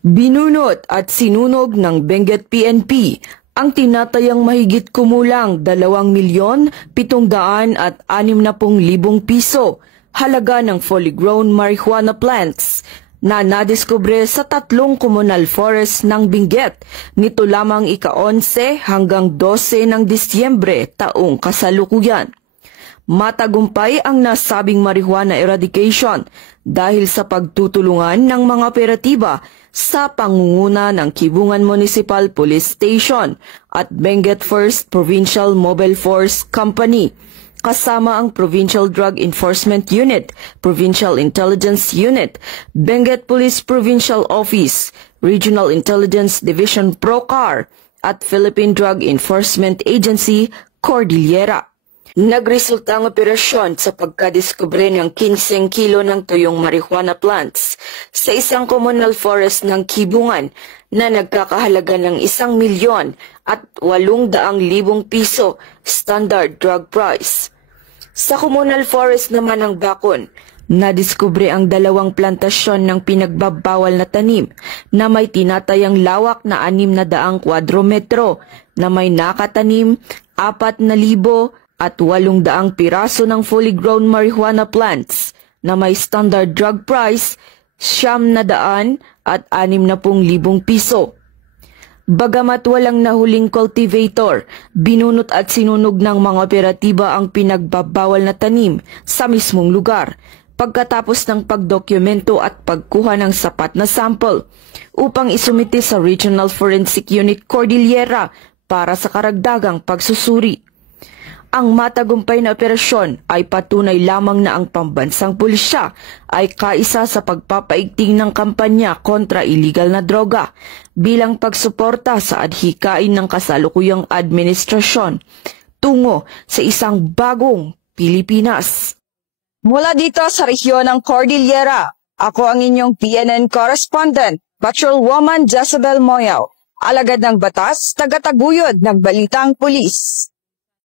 Binunot at sinunog ng Benguet PNP ang tinatayang mahigit kumulang 2,760,000 piso halaga ng fully grown marijuana plants na nadiskubre sa 3 communal forest ng Benguet nito lamang ika-11 hanggang 12 ng Disyembre taong kasalukuyan. Matagumpay ang nasabing marijuana eradication dahil sa pagtutulungan ng mga operatiba sa pangunguna ng Kibungan Municipal Police Station at Benguet First Provincial Mobile Force Company, kasama ang Provincial Drug Enforcement Unit, Provincial Intelligence Unit, Benguet Police Provincial Office, Regional Intelligence Division PROCAR at Philippine Drug Enforcement Agency, Cordillera. Nagresulta ang operasyon sa pagkadiskubre ng 15 kilo ng tuyong marijuana plants sa isang communal forest ng Kibungan na nagkakahalaga ng 1,000,000 at 800,000 piso standard drug price. Sa communal forest naman ng Bacon, nadiskubre ang 2 plantasyon ng pinagbabawal na tanim na may tinatayang lawak na 600 kwadrometro na may nakatanim 4,000 at 800 piraso ng fully grown marijuana plants na may standard drug price 900 at 60,000 piso. Bagamat walang nahuling cultivator, binunot at sinunog ng mga operatiba ang pinagbabawal na tanim sa mismong lugar pagkatapos ng pagdokumento at pagkuha ng sapat na sample upang isumite sa Regional Forensic Unit Cordillera para sa karagdagang pagsusuri. Ang matagumpay na operasyon ay patunay lamang na ang pambansang pulisya ay kaisa sa pagpapaigting ng kampanya kontra illegal na droga bilang pagsuporta sa adhikain ng kasalukuyang administrasyon tungo sa isang bagong Pilipinas. Mula dito sa rehiyon ng Cordillera, ako ang inyong PNN correspondent, Patrolwoman Jezebel Moyaw, alagad ng batas, tagataguyod ng Balitang Pulis.